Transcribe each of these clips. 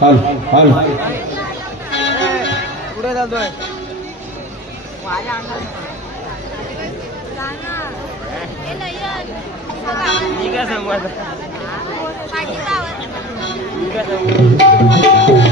हाल हाल पुढे जातोय मी काय सांगू आता मी काय सांगू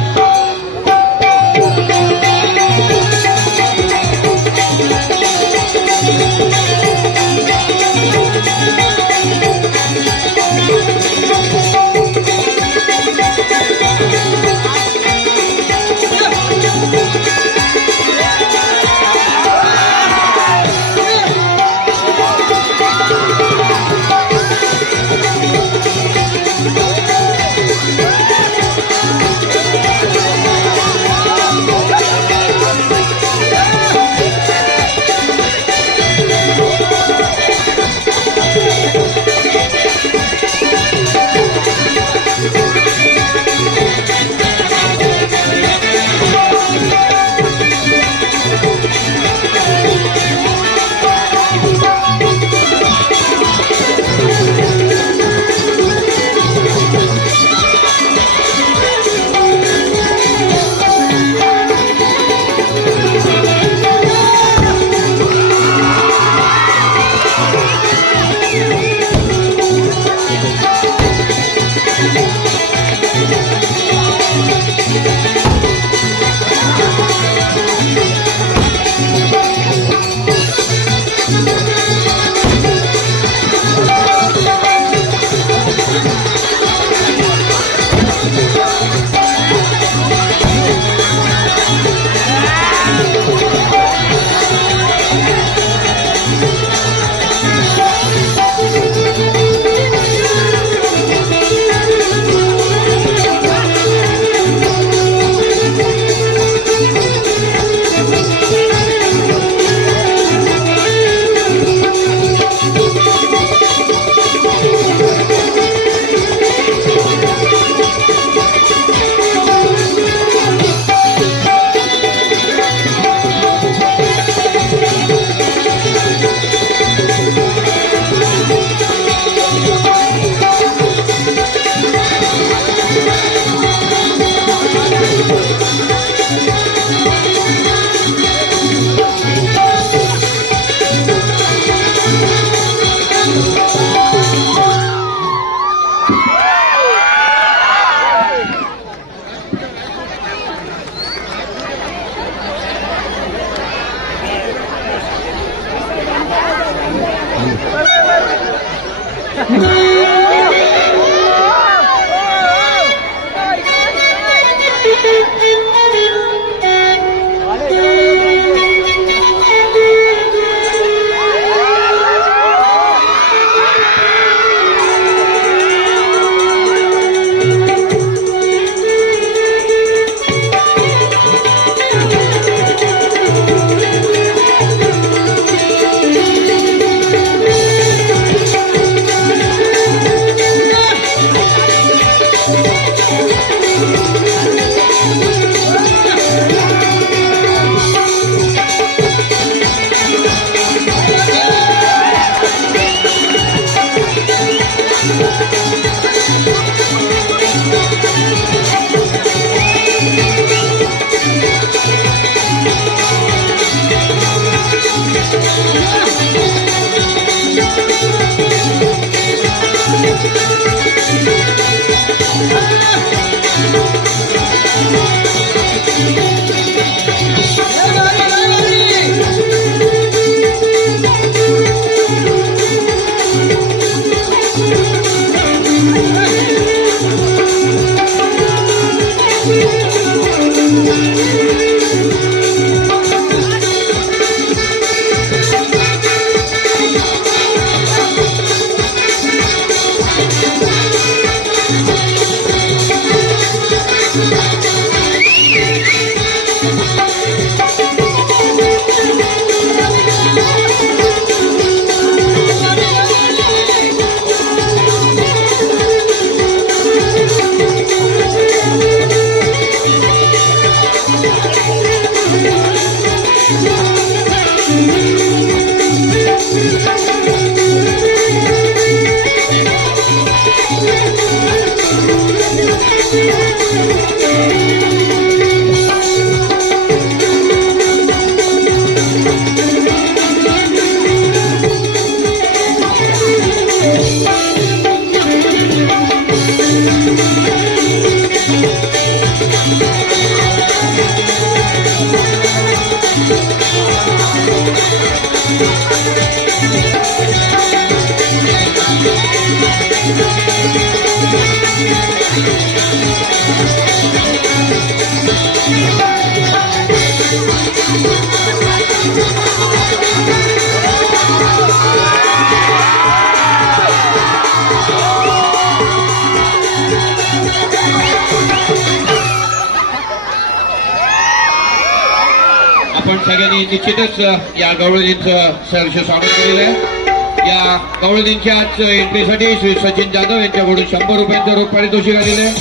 आपण सगळ्यांनी निश्चितच या गवळणींचं सहर्ष स्वागत केलेलं आहे। या गवळणींच्या आज एंट्रीसाठी श्री सचिन जाधव यांच्याकडून 100 रुपयांचं रोख पारितोषिक आलेलं आहे।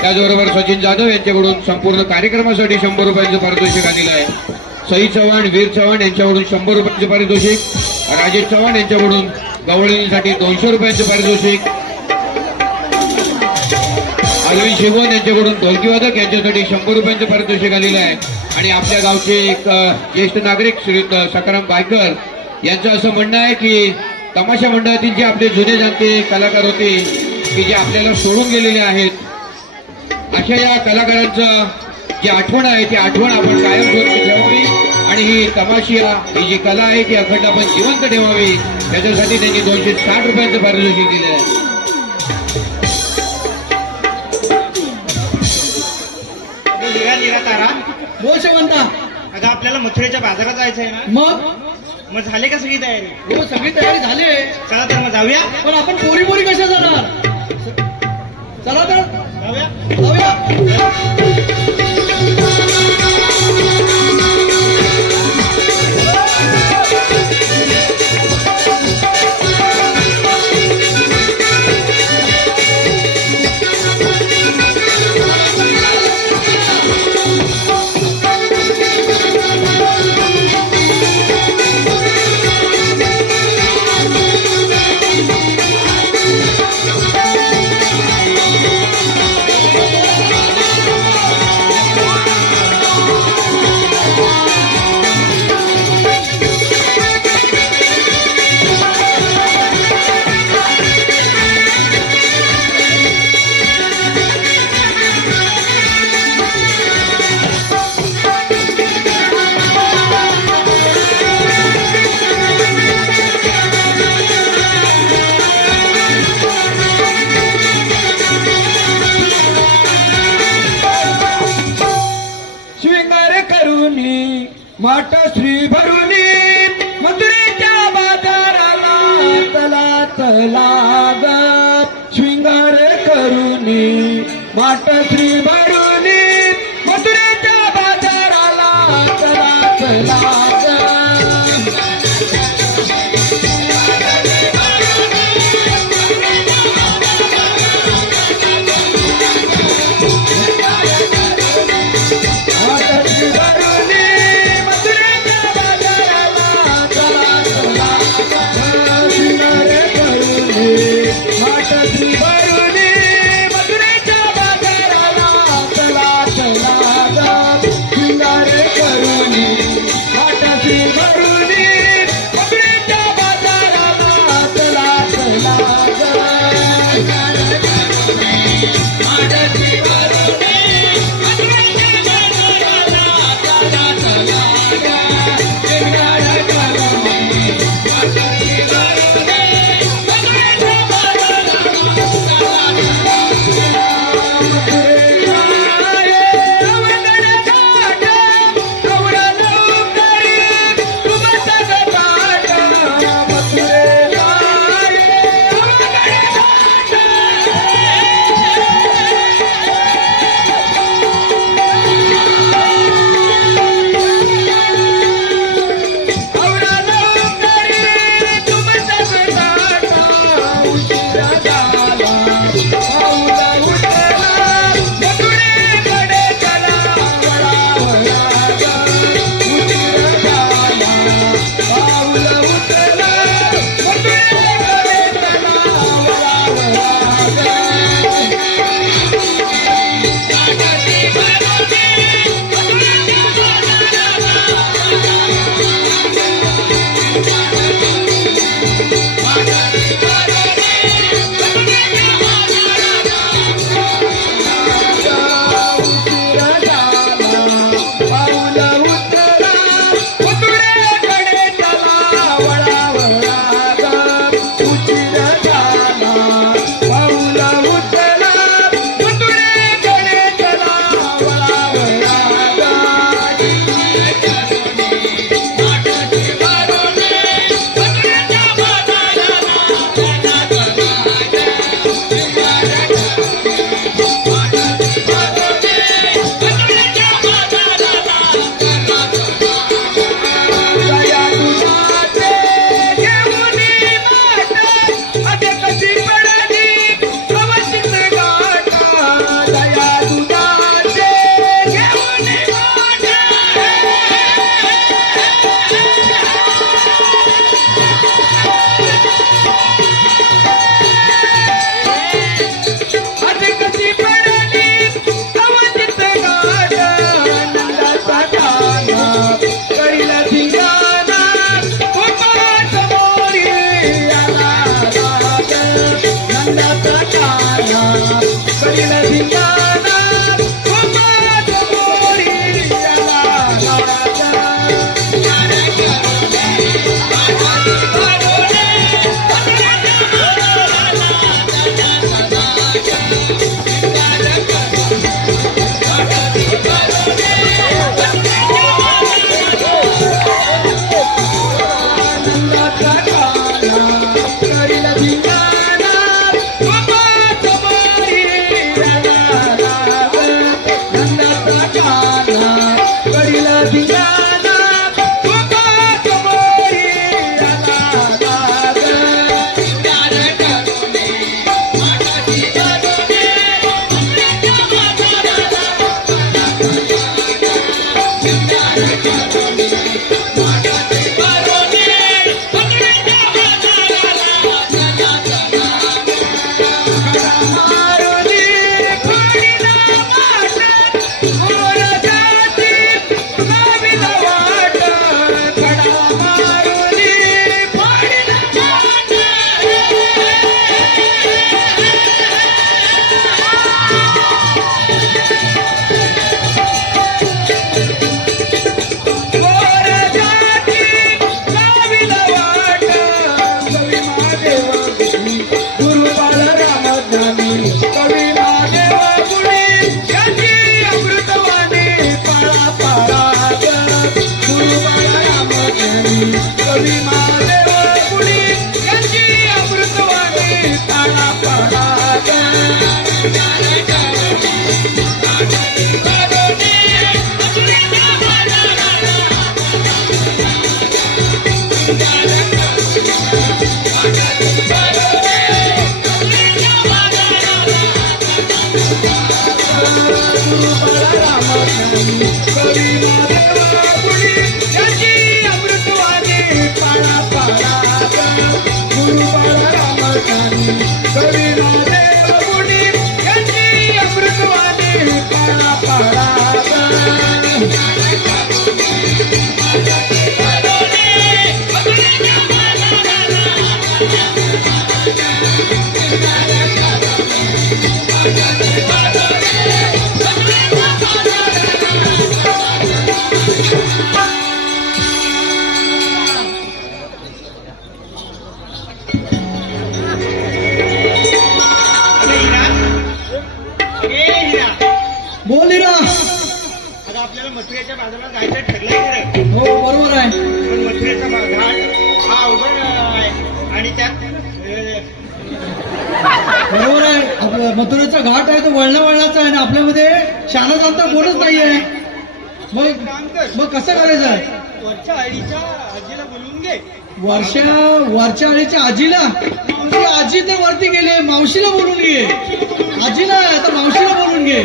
त्याचबरोबर सचिन जाधव यांच्याकडून संपूर्ण कार्यक्रमासाठी 100 रुपयांचं पारितोषिक आलेलं आहे। सई चव्हाण, वीर चव्हाण यांच्याकडून 100 रुपयांचे पारितोषिक, राजेश चव्हाण यांच्याकडून गवळणीसाठी 200 रुपयांचे पारितोषिक, अरविंद शिगवण यांच्याकडून ढोलकीवादक यांच्यासाठी 100 रुपयांचे पारितोषिक आलेलं आहे। आणि आपल्या गावचे एक ज्येष्ठ नागरिक श्री सकाराम बायकर यांचं असं म्हणणं आहे की तमाशा मंडळातील जे आपले जुने जाणते कलाकार होते की जे आपल्याला सोडून गेलेले आहेत, अशा या कलाकारांचं जी आठवण आहे ती आठवण आपण कायम ठेवावी आणि ही तमाशिया ही जी कला आहे ती अखंड आपण जिवंत ठेवावी, त्याच्यासाठी त्यांनी 260 रुपयांचं पारितोषिक दिलं आहे। म्हणता अगं आपल्याला मथुरेच्या बाजारात जायचं आहे ना, मग झाले का सगळी तयारी? हो सगळी तयारी झाली आहे। चला तर मग जाऊया। पण आपण पोरी कशा जाणार? चला तर जाऊया जाऊया। माट श्री भरुनी मथुरेच्या बाजाराला तला तला ग शृंगार करुनी माट श्री भरुनी मथुरेच्या बाजाराला तला तला ग नंदाचा काना करील धिंगाणा गोपाळ मोरी आला राजा. नंदाचा काना करील धिंगाणा गोपाळ मोरी आला राजा. नंदाचा काना करील धिंगाणा गोपाळ मोरी आला राजा. मारुती खोडीला वाट, गोर जाती गावीला वाट. खडा मारुती खोडीला वाट. गोर जाती गावीला वाट. कवी महादेव गुरु बाळराम ज्ञानी कवी महादेव गुणी यांची अमृतवाणी पाळा पाळा ग. गुरु बाळराम ज्ञानी कवी महादेव गुणी यांची अमृतवाणी पाळा पाळा ग. गुरु बाळराम ज्ञानी कवी महादेव गुणी यांची अमृतवाणी पाळा पाळा ग. गुरु बाळराम ज्ञानी कवी महादेव गुणी यांची अमृतवाणी पाळा पाळा ग. अगं हिरा, अगे हिरा, बोल रा. अगं आपल्याला मथुरेच्या बाजूला जायचं ठरलंय की रे. हो बरोबर आहे. पण मथुरेचा घाट हा अवघड आहे आणि त्यात बरोबर आहे. आपलं मथुरेचा घाट आहे तो वळणाचा आहे ना. आपल्यामध्ये शाळा जाणता कोणच नाहीये. एक काम कर, मग कसं करायचं आहे? वरच्या आईच्या आजीला बोलवून घे. वरच्या आळीच्या आजीला? ती आजी तर वरती गेली, मावशीला बोलून घे. आजीला आता मावशीला बोलून घे.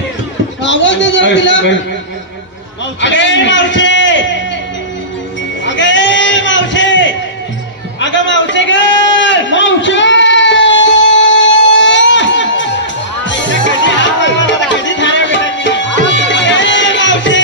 आवाज दे जरा तिला. अगे मावशे, अगे मावशे, अगं मावशे ग मावशी कधी थांबा बेटा. अगे मावशे,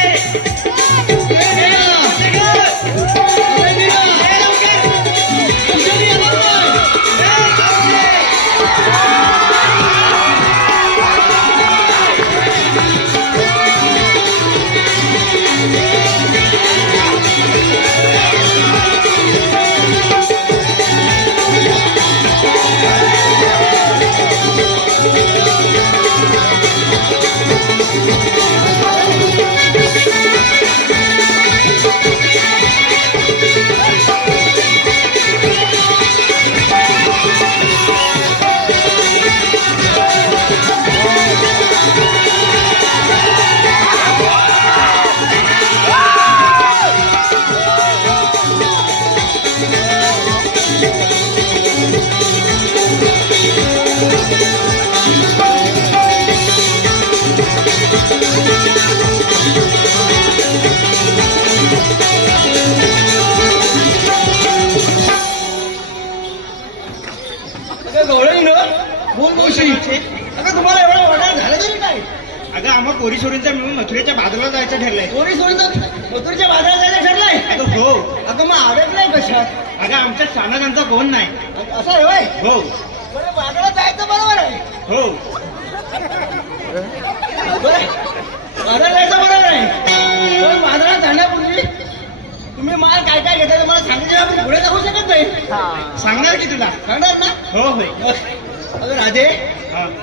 बोल मावशी. अगं तुम्हाला एवढा ऑर्डर झालं तरी काय? अगं आम्हा पोरी सोरींचा मिळून मथुरेच्या बाजूला जायचं ठरलंय. पोरी सोडीचं मथुरेच्या बाजारात जायला ठरलंय. अगं हो. अगं मग अडकलाय कशात? अगं आमच्या स्थानकांचा कोण नाही. असं आहे होय. हो. बाजारात जायचं बरोबर हो बाजार यायचं बरोबर आहे पण बाजारात जाण्यापूर्वी तुम्ही माल काय काय घेता ते मला सांगितलं आपण पुढे जाऊ शकत नाही सांगणार की तुला सांगणार ना हो होय अगं राधे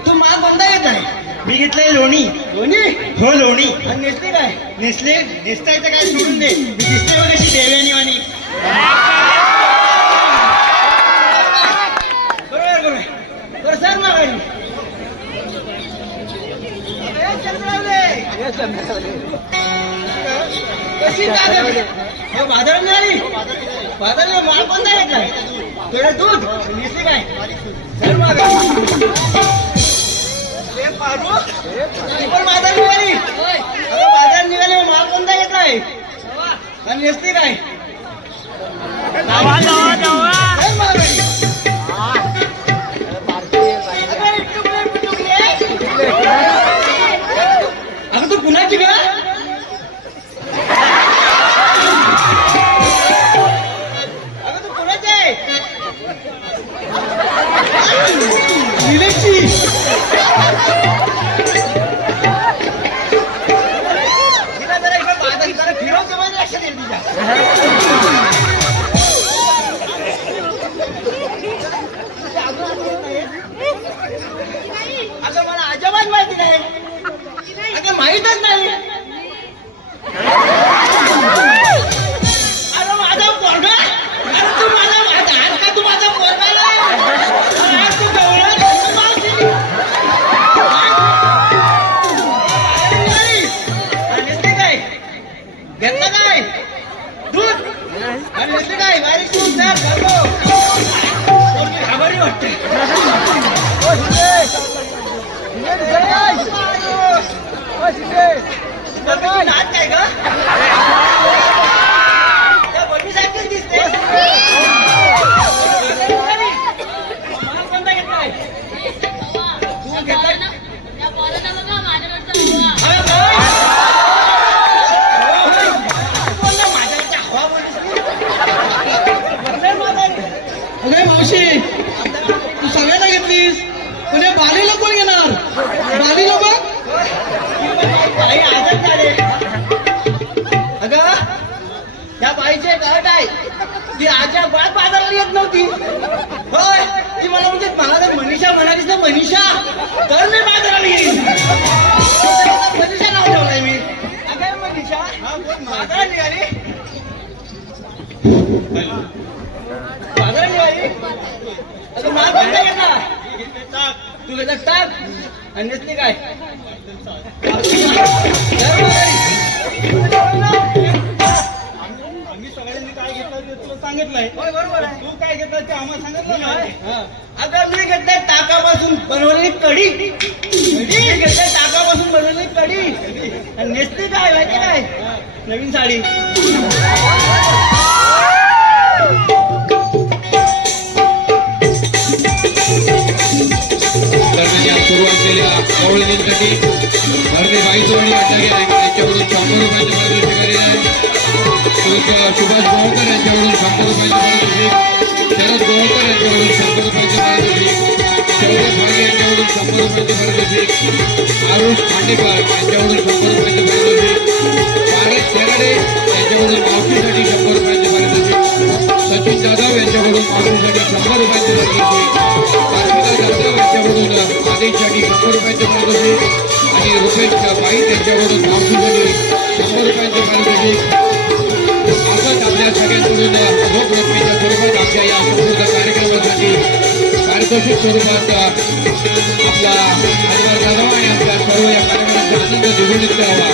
तू माल कोणता घेत आहे मी घेतलंय लोणी लोणी हो लोणी आणि नेसले काय नेसले नेसतायचं काय सोडून दे मी दिसते बघ अशी देव्यानी वाणी बरोबर बरोबर बरं सर ना गाडी कशी बाजार मिळाली बाजारला माल कोणता घेतलाय थोडं दूध नेसले काय सर मागा पण बाजार निघाली बाजार निघाले माल कोणता घेतलाय आणि नेसते काय अगं तू कुणाची का अगं तू कुणाची आहे विलेची अगं मला अजिबात माहिती नाही अगं माहीतच नाही अरे माझा पोरगा अरे तू माझा आज का तू माझा पोरगा तू काय घेतलं काय दूध आणि घेतले काय बारीक दूध घाबरी वाटते नाच काय का त्या बनीसारखीच दिसते माल कोणता घेतलाय तू घेतलाय अरे मावशी तू सगळ्यांना घेतलीस पण या बालीला कोण घेणार बालीला बघ अगं त्या बाईचे गट आहे ती आजच्या बात बाजाराला येत नव्हती होय ती मला म्हणजे मला जर मनीषा म्हणालीस ना मनीषा तर मी बाजाराला येईन मनीषा नाव ठेवलंय मी अगं मनीषा बाजारात निघाली बाजारात निघाली अगं माल कोणता घेतला तू घेतात टाक आणि नेसली काय आम्ही सगळ्यांनी काय घेतलं तुला सांगितलंय बरोबर आहे तू काय घेतलं ते आम्हाला सांगितलं ना अगं मी घेतलंय ताकापासून बनवलेली कढी मी घेतलंय ताकापासून बनवलेली कढी आणि नेसली काय माहिती काय नवीन साडी दरम्यान सुरुवात केलेल्या गवळणींसाठी धरणे बाईचोणी वाटागे यांच्याकडून 100 रुपयाचे पारितोषिक आलेले आहे सुभाष गोवळकर यांच्याकडून 100 रुपयाचे पारितोषिक शरद गोवळकर यांच्याकडून 100 रुपयाचे पारितोषिक शौर्य भागे यांच्याकडून 100 रुपयाचे पारितोषिक आरुष खांडेकर यांच्याकडून 100 रुपयाचे पारितोषिक भारत शेराडे यांच्याकडून मावशीसाठी 100 रुपयाचे पारितोषिक सचिन जाधव यांच्याकडून मावशीसाठी 100 रुपयाचे पारितोषिक कार्तिका जाधव यांच्याकडून आदेशसाठी 100 रुपयाचे पारितोषिक आणि रुपेश पाईत यांच्याकडून मावशीसाठी 100 रुपयाचे पारितोषिक असंच आपल्या सगळ्यांकडून रोख रकमेच्या स्वरूपात आमच्या या संपूर्ण कार्यक्रमासाठी पारितोषिक स्वरूपात आपला हरिभाऊ जाधव आणि आपल्या सर्व या कार्यक्रमाचा आनंद द्विगुणित करावा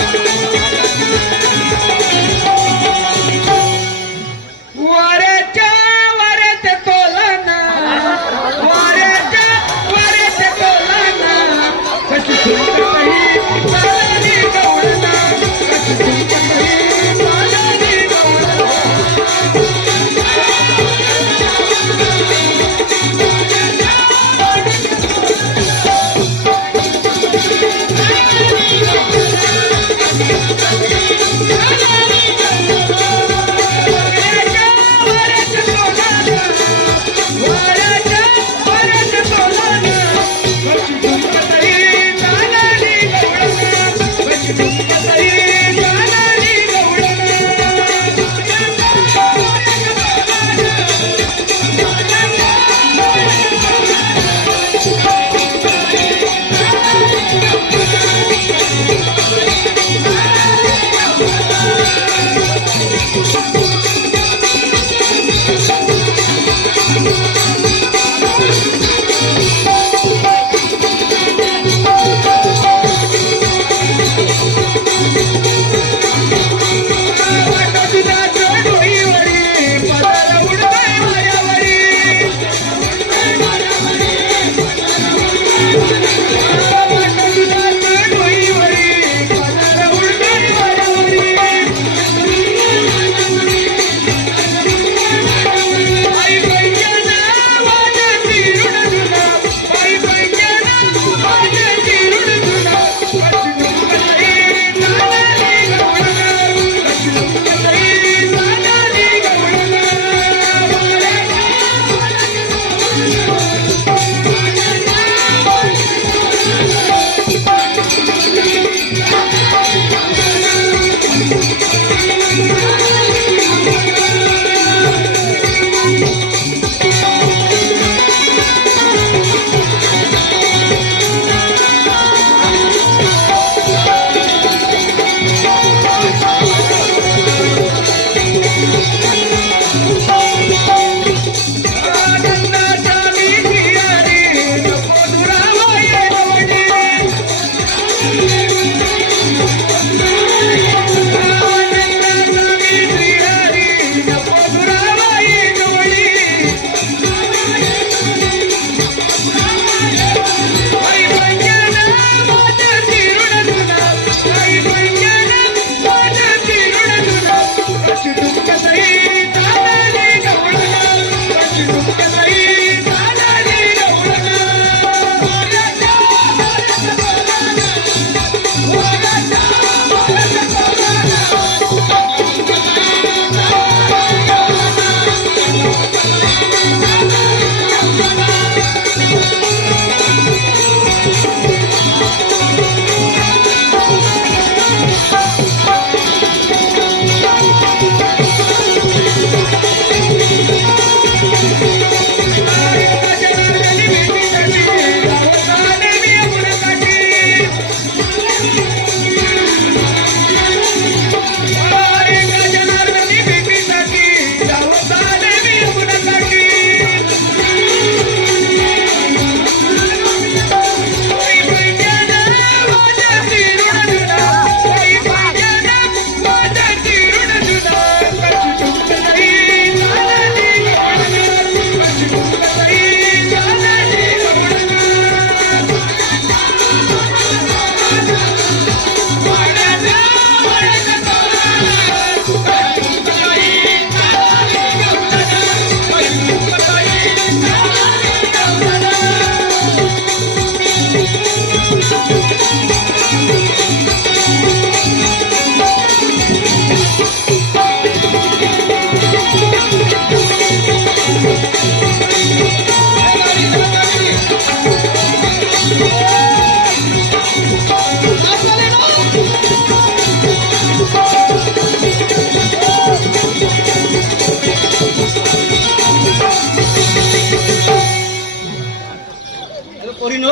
पोरीनो,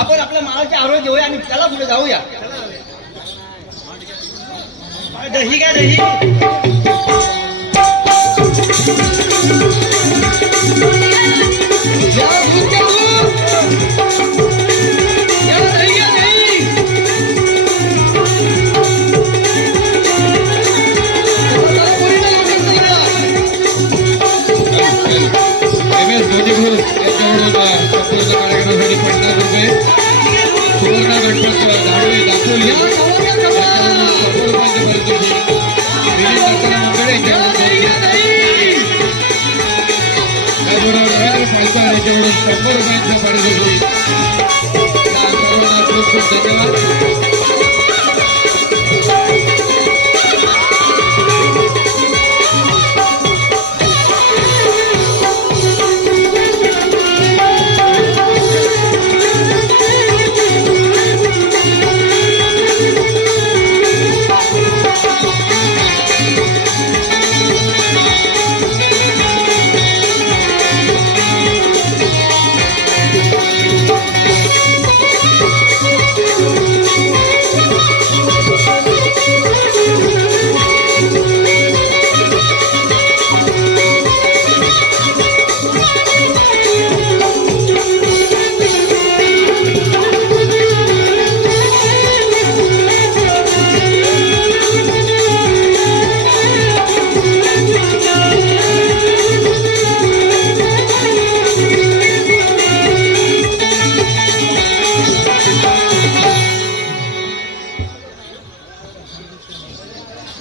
आपण आपल्या मालाचे आरोग्य घेऊया आणि त्याला पुढे जाऊया. दही काय दही या दूध घ्या, दूध. या दही घ्या, दही. चला, पोरींनो, लवकर चला. MS धोनीभर यांच्याकडून संपूर्ण कार्यक्रमासाठी 50 रुपये सुवर्ण गणपतीला धाडवे दाखवली या, खवा घ्या, खवा. 100 रुपयांचे पारितोषिक विजय दत्ताना मंगळे यांच्याकडून दही घ्या, दही. त्याचबरोबर रवींद्र फाळकर यांच्याकडून 100 रुपयांचं पारितोषिक. या सर्वांना खूप खूप धन्यवाद.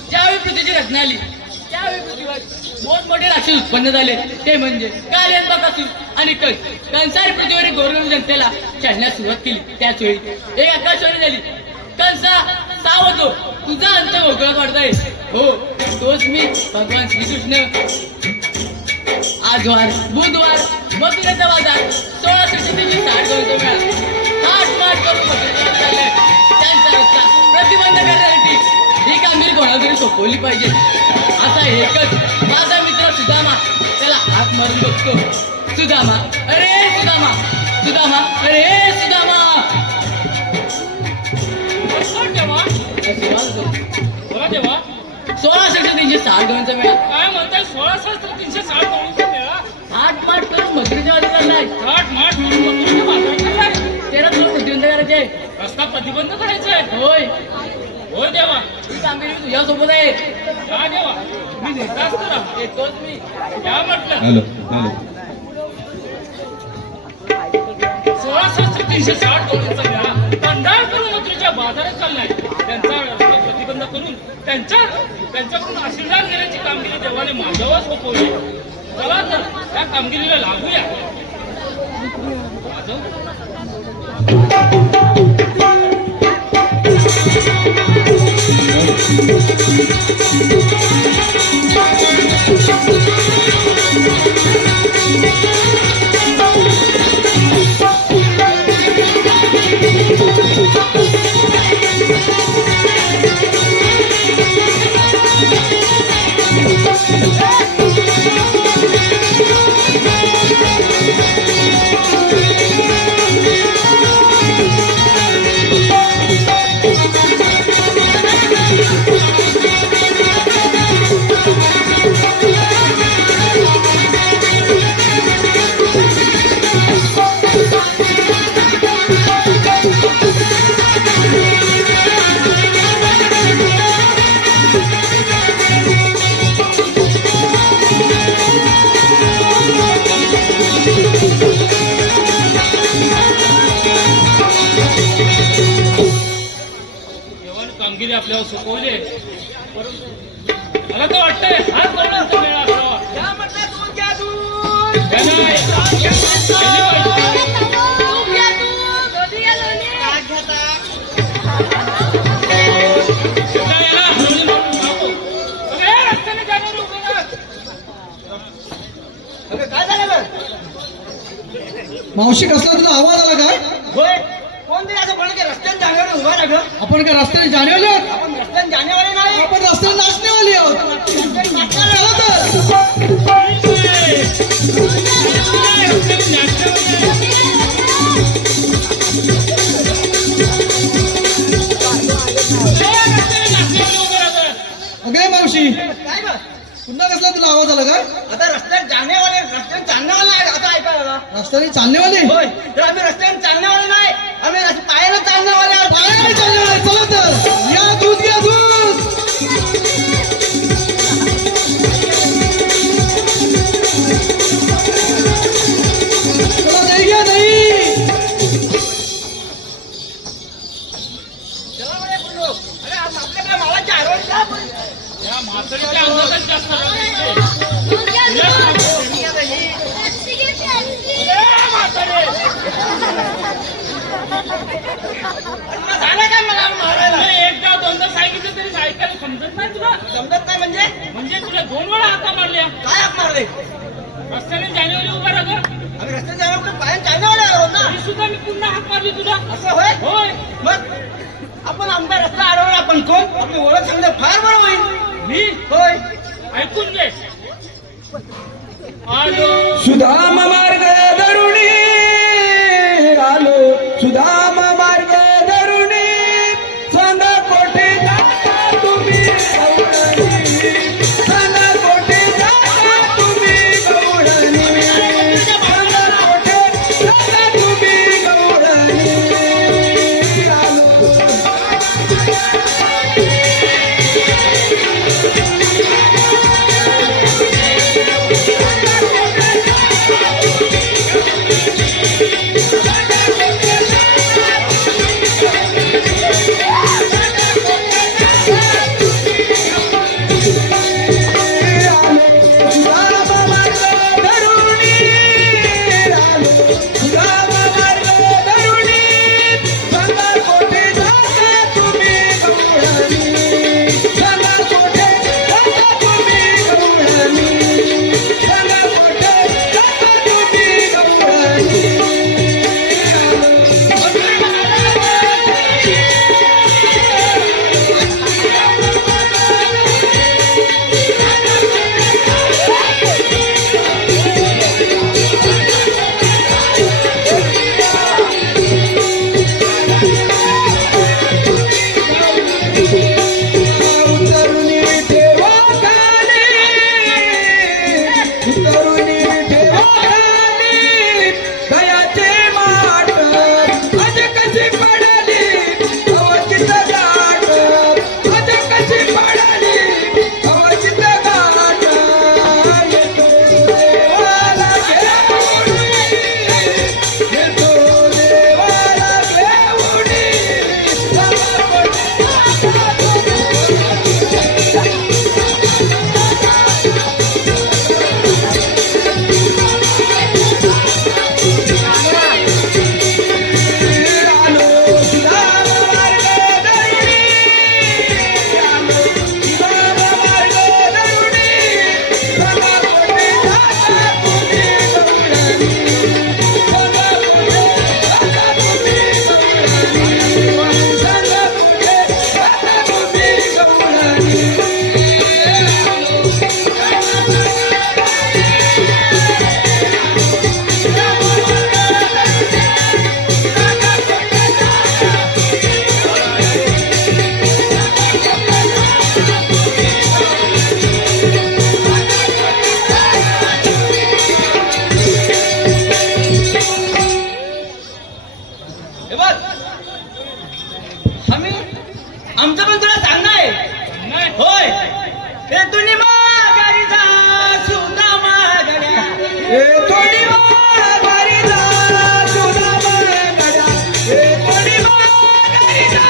ज्यावेळी पृथ्वीची रचना आली त्यावेळी पृथ्वीवर मोठमोठे राक्षस उत्पन्न झाले. ते म्हणजे कालियंबकासूर आणि कंस. कंसाने पृथ्वीवरील गौरव जनतेला छळण्यास सुरुवात केली. त्याच वेळी एक आकाशवाणी झाली, कंसा सावध हो, तुझा अंत गोकुळात वाढतोय. हो, तोच मी भगवान श्रीकृष्ण. आजवार बुधवार मथुरेचा बाजार 1660 वेळा थाट करून मथुरेला चाललंय. त्यांचा रस्ता प्रतिबंध करण्यासाठी ही कामगिरी कोणाला तरी सोपवली पाहिजे. असा एकच माझा मित्र सुदामा, त्याला हाक मारून बघतो. सुदामा, अरे सुदामा, सुदामा, अरे सुदामा. 16,360 वेळा काय म्हणताय? 16,360 गवळींचा मेळा थाट माट करून मथुरेच्या बाजार चाललाय. थाट माट म्हणून मथुरेच्या बाजारात चाललाय. त्याला तुला प्रतिबंध करायचे आहे. रस्ता प्रतिबंध करायचा आहे. होय, होय देवा, ही कामगिरी तुझ्यासोबत आहे. या देवा, मी नेता असतो. येतोच मी. या म्हटलं. हॅलो हॅलो 16,360 गवळींचा मेळा कंधार करून मथुरेच्या बाजारात चाललाय. त्यांचा रस्ता प्रतिबंध करून त्यांच्याकडून आशीर्वाद घेण्याची कामगिरी देवाने माझ्यावर सोपवली. चला तर त्या कामगिरीला लागूया. कामगिरी आपल्यावर सोपवली. मला तर वाटतंय हाच गवळींचा मेळा असावा. या म्हटलं दूध घ्या, दूध. त्याला काय घेता? अगं, काय झालं गं? मावशी, कसला तुझा आवाज आला काय? होय, कोण तरी असं म्हणलं की रस्त्याने जाण्यावर उभा ना गं. आपण काय रस्त्याने जाणेवाले आहोत? आपण रस्त्याने जाण्यावाले नाही. आपण रस्त्याने नाचणेवाली आहोत. रस्त्याने नाचणारे चला आहोत. तर. रस्त्याने चालणेवाले होय तर आम्ही रस्त्याने चालण्यावाले नाही, आम्ही पायाला चालण्यावाले आहोत. पायाने चालणेवाले. चला तर या दूध घ्या दूध. चला दही घ्या दही. चला बरं, बोललो. अरे आपल्याकडे मावाची आरवण का आपण? या म्हातारीच्या अंगातच जास्त रक्त आहे. तुला झालं काय मला मारायला? अरे एकदा दोनदा सांगितलं तरी ऐकायला समजत नाही तुला. समजत नाही म्हणजे तुला 2 वेळा हाता मारल्या. काय हाक मारले? रस्त्याने जानेवारी उभा राहा. आम्ही रस्त्याने जाणार पायाने चालण्यावाले आहोत ना. तरी सुद्धा मी पुन्हा हात मारली तुला. असं होय? होय. मग आपण आमचा रस्ता अडवला, आपण कोण? आपली ओळख सांगणं फार बरं होईल. मी होय ऐकून घे. आलो सुधाम मार्ग धरुणी आलो, सुधाम मार्ग धरुणी सांगा कोठे जाता तुम्ही गवळणी, सांगा कोठे जाता तुम्ही गवळणी, सांगा कोठे जाता तुम्ही गवळणी. आलो आमचं पण तुला सांगणं आहे. नाही. होय ते तुम्ही माघारी जा, सुद्धा माघाऱ्या. थोडी माघारी जा, सुद्धा माघाऱ्या. थोडी माघारी जा.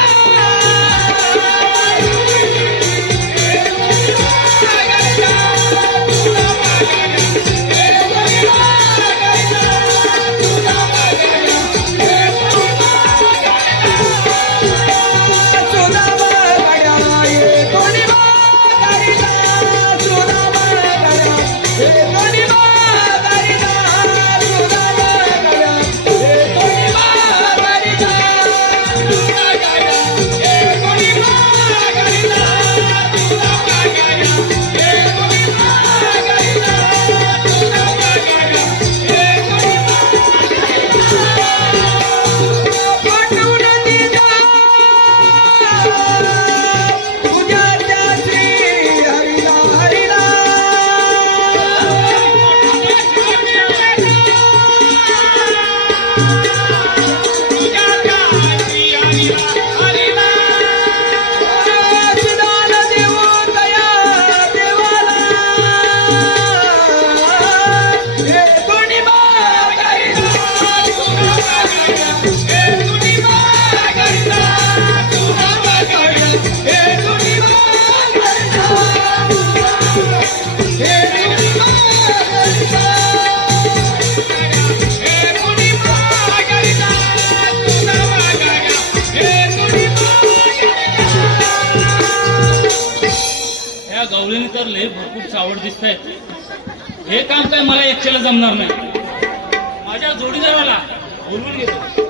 आवड दिसतंय. हे काम काय मला एकट्याला जमणार नाही. माझ्या जोडीदाराला बोलवून घेतो.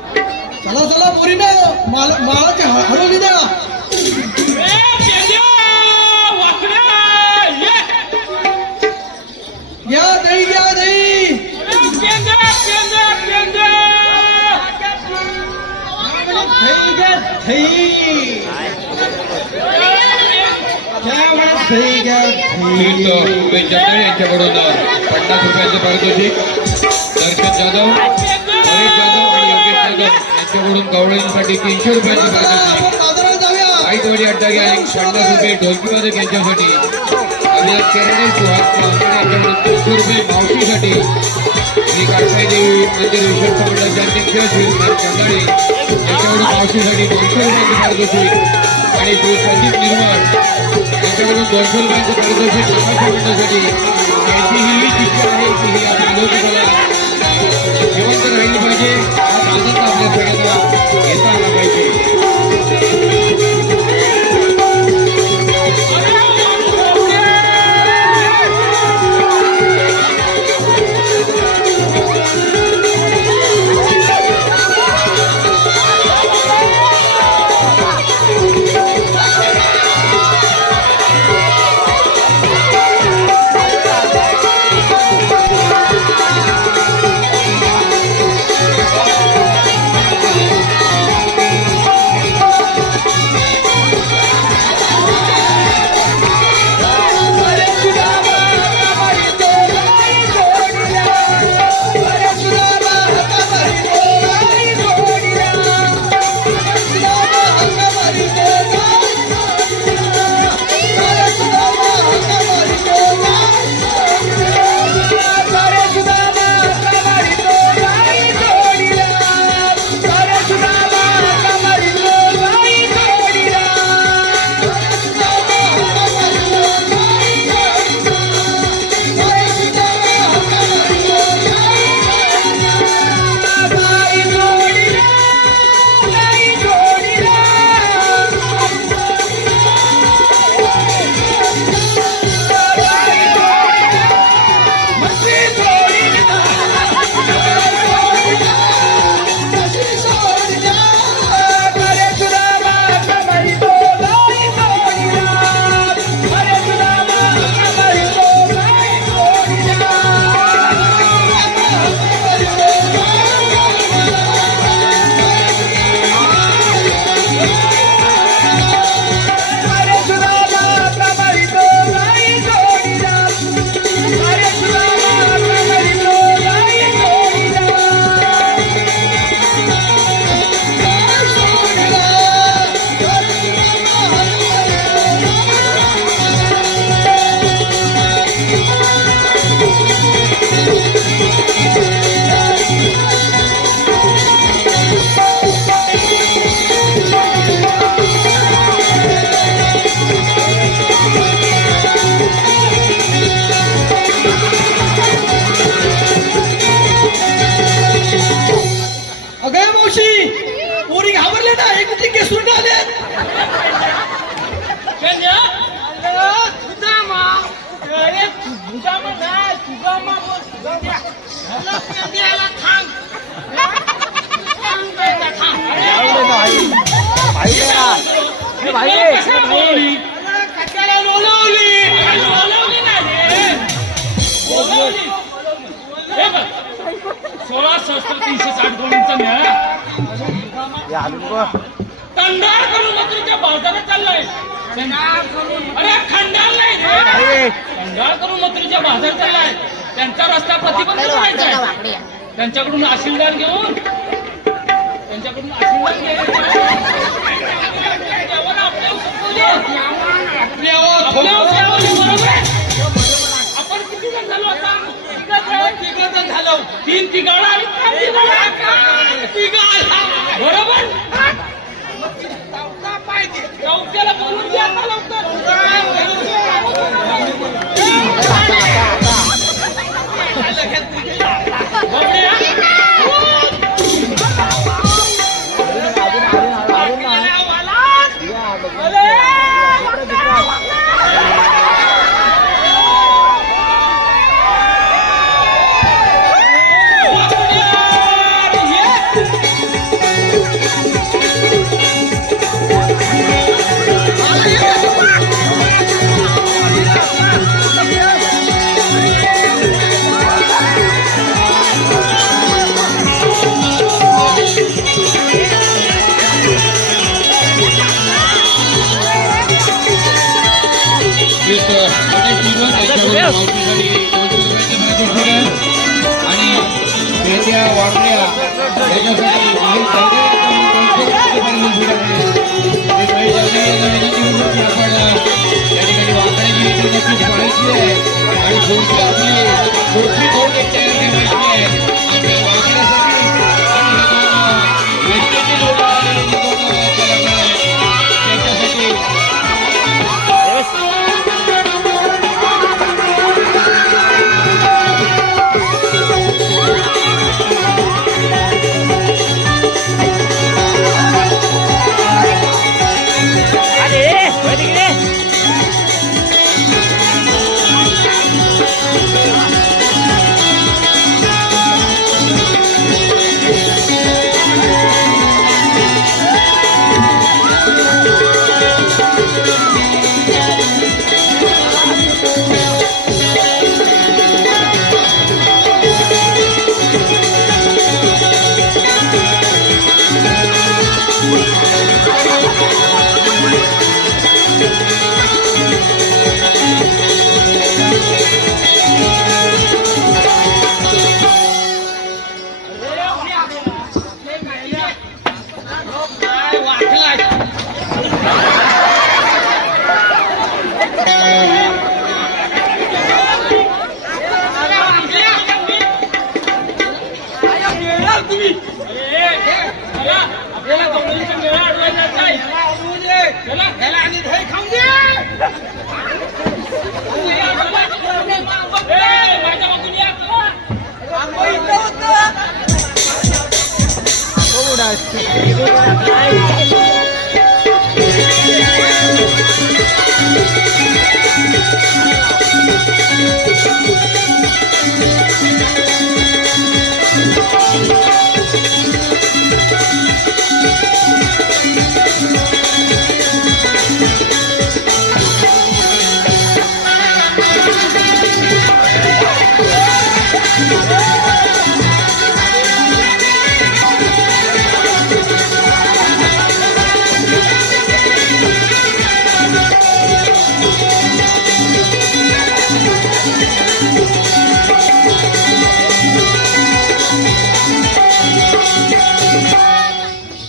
चला चला पोरीनं माळाची हरवली द्या. ए, पेंड्या, वाकड्या, ये. घ्या दही घ्या दही. अरे, पेंड्या, पेंड्या, पेंड्या. दही घ्या दही. दही घ्या श्रीयुक्त उमेश जगदाळे यांच्याकडून 50 रुपयांचं पारितोषिक. दर्शन जाधव, हरीश जाधव आणि योगेश जाधव यांच्याकडून गवळणीसाठी 300 रुपयांचं पारितोषिक. बाजारात जाऊया. आईटवाडी अड्डा गँग 50 रुपये. ढोलकीवादक यांच्यासाठी अभिलाष केरडे, सुहास पावसाळे यांच्याकडून 300 रुपये. मावशीसाठी श्री काळकाई देवी मंदिर विश्वस्त मंडळाचे अध्यक्ष श्री उमेश जगदाळे यांच्याकडून मावशीसाठी 200 रुपयांचं पारितोषिक. आणि श्री संदीप निर्मळ यांच्याकडून 200 रुपयांचं पारितोषिक. तमाशा मंडळासाठी त्यांची ही शिक्षा आहे की ही आपली लोककला जिवंत राहिली पाहिजे. हा आनंद आपल्या सगळ्यांना घेता आला पाहिजे. कंधार करून मथुरेच्या बाजारात चाललाय. अरे खंडाल नाही रे, कंधार करून मथुरेच्या बाजारात चाललाय. त्यांचा रस्ता प्रतिबंध करायचा आहे. त्यांच्याकडून आशीर्वाद घेऊन आपण किती जण झालो आता? 3 जण झालो. 3 तिघाडा आणि बरोबर. चौथ्याला बोलून द्या आता लवकर. मावशीसाठी 200 रुपयांचे पारितोषिक आहे. आणि पेट्या वाकड्या याच्यासाठी महेश जाधव यांच्याकडून 200 रुपयांचे पारितोषिक आहे. ते महेश जाधव यांना विनंती करतो की आपण या ठिकाणी वाकड्याची विक्री नक्कीच करायची आहे आणि पुढची आपली 2 एक तयार ठेवायची आहे आपल्या वाकड्यासाठी. आणि हे वेस्टेजचे लोक आलेले जे दोन कलाकार आहेत त्याच्यासाठी आपल्याला गवळणीचा मेळा अडवायचा नाही. चला त्याला आणि दही खाऊन दे. माझ्या बाजूने या.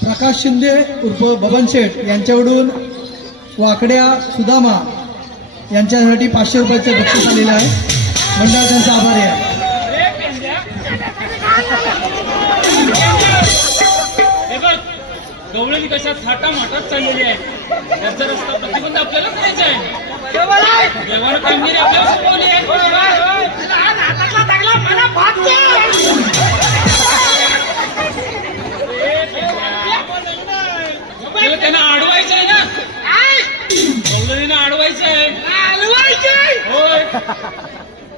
प्रकाश शिंदे उर्फ बबन शेठ यांच्याकडून वाकड्या सुदामा यांच्यासाठी 500 रुपयाचे बक्षीस आलेलं आहे. मंडळ त्यांचा आभारी आहे. हे बघ गवळणी कशा थाटा माटात चाललेली आहे. त्याचा रस्ता प्रतिबंध आपल्याला करायचा आहे. देवानं कामगिरी आपल्याला सोपवली आहे. त्यांना अडवायचं आहे ना. गवळणीनं अडवायचं आहे. होय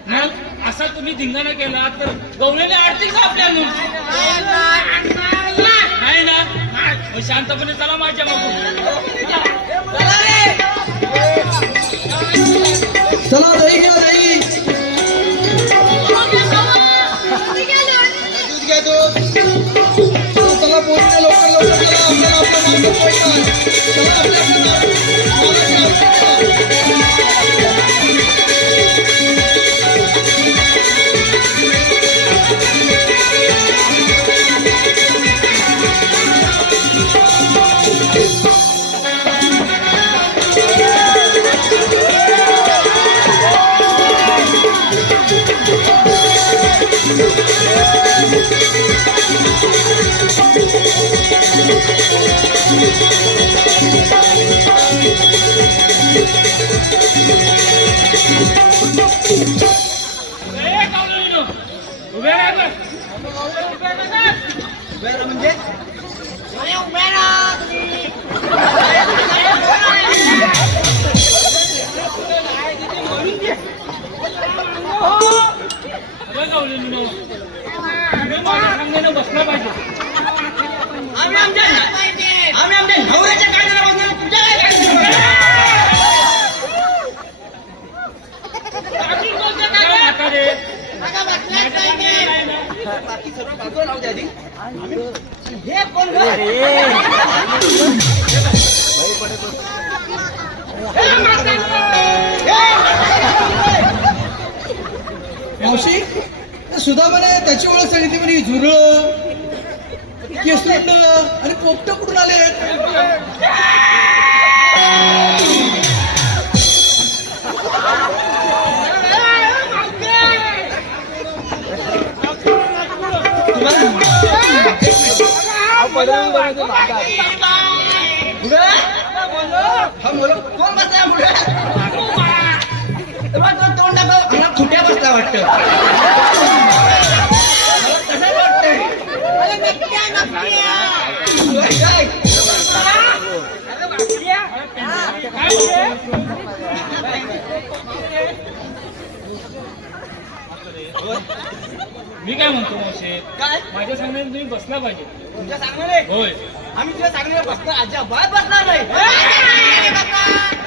मग असा तुम्ही धिंगाणा केला तर गवळणी अडतील का आपल्याला? नाही ना. मग शांतपणे चला माझ्या मागून. चला दही घ्या दही. चला पोहोचले लवकर लवकर चला. आपल्याला आपलं मार्ग पोहोचणार. चला आपल्याला म्हणजे बसला पाहिजे. आम्ही आमच्या नवऱ्याच्या काढण्याला बसणार. तुझ्या काय बाकी सर्व बाजूला राहू द्या आधी. हे कोण मावशी सुदामाने त्याची ओळख सांगितली म्हणे झुरळ केसुंड आणि पोपट कुठून आले कोण बसला पुढे तोंड दाखव खुट्या बसला वाटतं कसं वाटतंय मी काय म्हणतो मावशे काय माझ्या सांगण्याने तुम्ही बसला पाहिजे तुमच्या सांगणार होय आम्ही तुझ्या सांगणार बसणार अजिबात बसणार नाही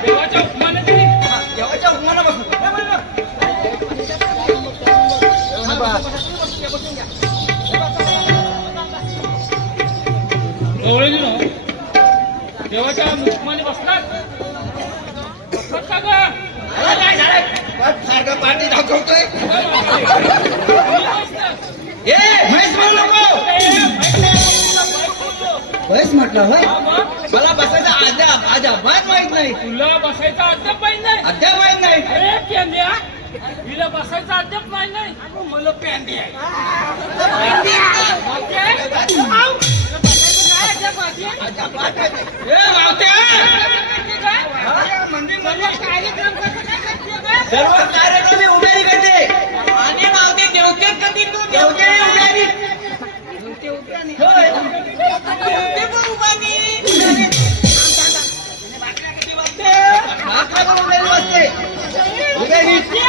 देवाच्या उपमाने तरी देवाच्या हुकमाला बसू गवळे जुनो देवाच्या उपमाने बसतात बसतात का गं? सारखं पाठी दाखवतोय तुम्ही बसतात. ए म्हैस म्हणू नको म्हैस म्हटलं होय हा मग? मला बसायचं अजिबात माहित नाही तुला बसायचा अद्याप माहित नाही अद्याप माहित नाही अरे प्यांद्या हिला बसायचा अद्याप माहित नाही मला प्यांदी आहे सर्व कार्यक्रम उमेदी करते आणि मावते देवते कधी तू देवते उमेदी होय देवते पण उमेदी बसते उमेदी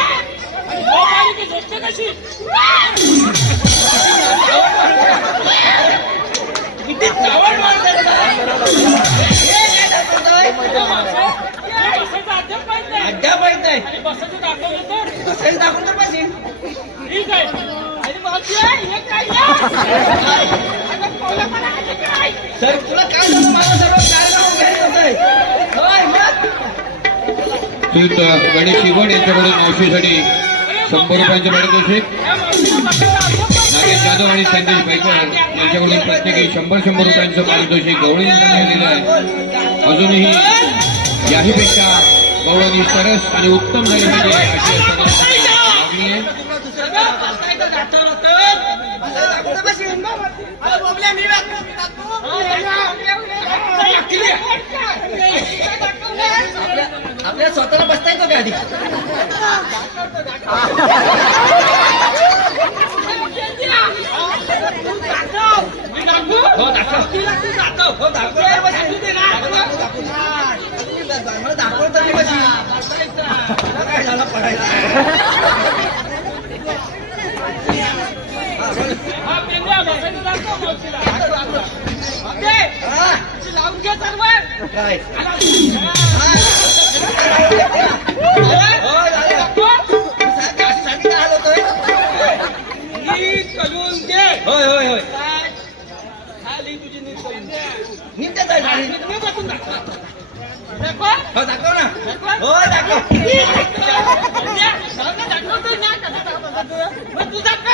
आणि गोष्ट कशी किती चावड मारतात बसायचा अद्याप माहित नाही अद्याप माहित नाही आणि बसायचं दाखवलं तर बसायला दाखवून तर पाहिजे ठीक आहे आणि मावशी हे काय सर तुला काय सांगू माझं सर्व कार्यक्रम उमेदी होतंय होय मग श्रीयुत गणेश शिगवण यांच्याकडून मावशीसाठी 100 रुपयांचे पारितोषिक नागेश जाधव आणि संदेश पैकर यांच्याकडून प्रत्येकी 100 रुपयांचं पारितोषिक गवळी यांना मिळालेलं आहे अजूनही याहीपेक्षा गवळणी सरस आणि उत्तम झाली पाहिजे अशी मागणी आहे आपल्या स्वतःला बसता येतो का आधी हो दाखव मला दाखव तर मी कशी काय झालं पडायचं हा पेंड्या बसायचं दाखव मावशीला हा, लावून घे सर्व काय होय होय होय खाली तुझी नीट करून दे. नीटच आहे साडी. मी बसून दाखव. हो दाखव ना हो दाखव दाखवतोय ना कसं दाखवतो मग तू दाखव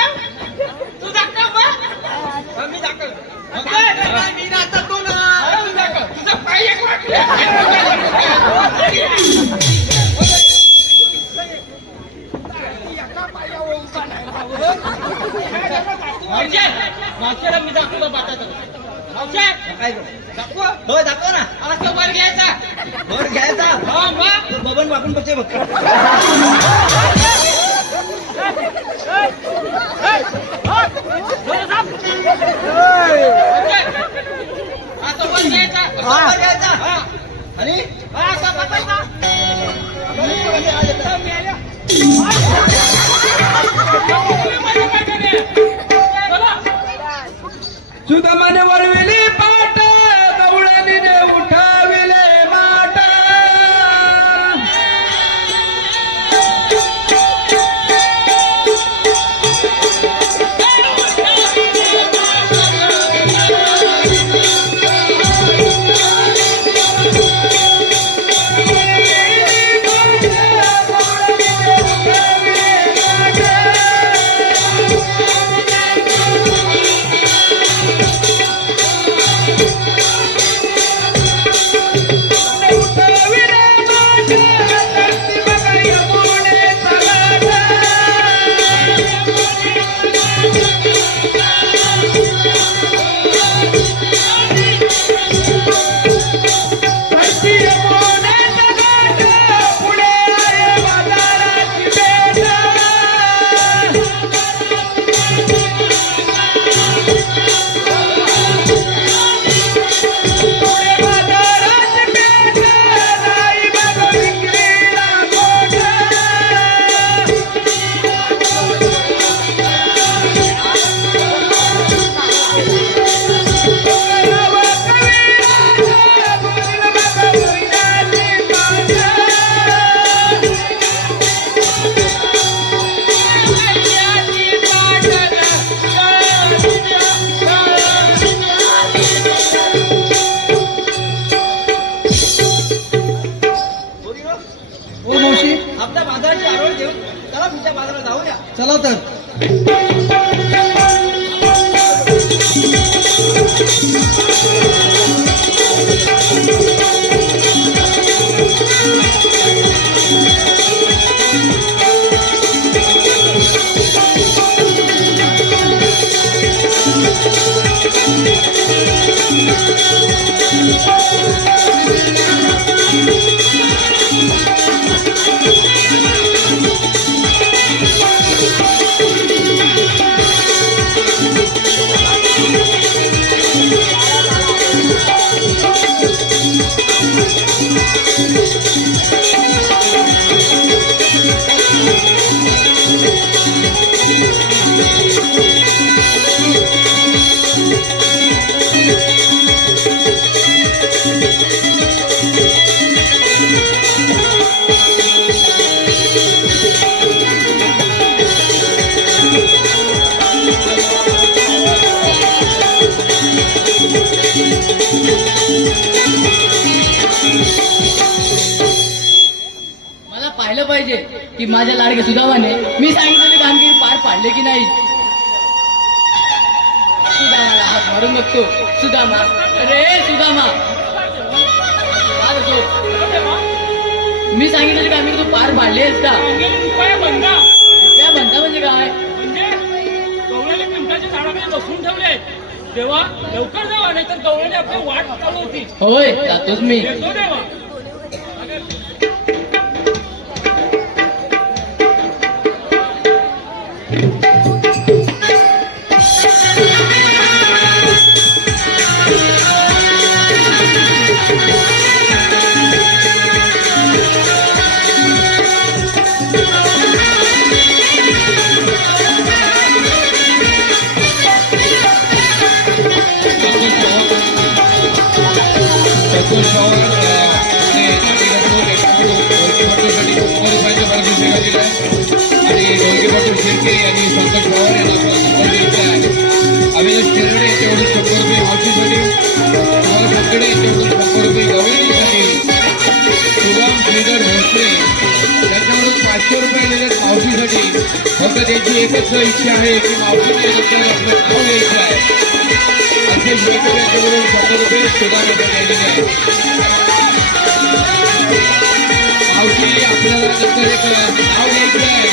मग मी दाखव मी दाखवतो ना मी दाखव तुझा पाय एक मागच्याला मी दाखवतो बाटाचं काय करू? दाखव हो दाखव ना असं वर घ्यायचा वर घ्यायचा हा मग तो बबन वाकून बघते बघ असं वर घ्यायचा वर घ्यायचा हा आणि हा असं बसायचा सुदामाने वरविली पाट गवळणीने उठाविले माट चला तर मला पाहिलं पाहिजे की माझ्या लाडक्या सुदामाने मी सांगितलेली कामगिरी पार पाडले की नाही. सुदामाला हात मारून बघतो. सुदामा, अरे सुदामा, आज झोप. मी सांगितलेली कामगिरी तू पार पाडली आहेस का? रुपया बंदा त्या म्हणता म्हणजे काय? म्हणजे गवळ्याने पिंपळाच्या झाडाखाली बसून ठेवले तेव्हा लवकर जावा, नाही तर गवळ्याने आपली वाट चालू होती. होय, जातोच मी. येतो देवा. अतुल पवार आणि ढोलकीपटू शिर्के यांनी संकट पवार यांना नंबर द्यायचा आहे. अविनाश शेरडे यांच्याकडून 100 रुपये मावशीसाठी, कुमार संकडे यांच्याकडून 100 रुपये गवळणीसाठी, सुदाम श्रीधर भोसले यांच्याकडून 500 रुपये दिलेत मावशीसाठी. फक्त त्यांची एकच इच्छा आहे की मावशीने नंतर आपलं नाव घ्यायचं आहे. असे शेरकर यांच्याकडून 100 रुपये सुदाम यांना द्यायचे आहे. मावशी आपल्याला नंतर एक नाव घ्यायचं आहे.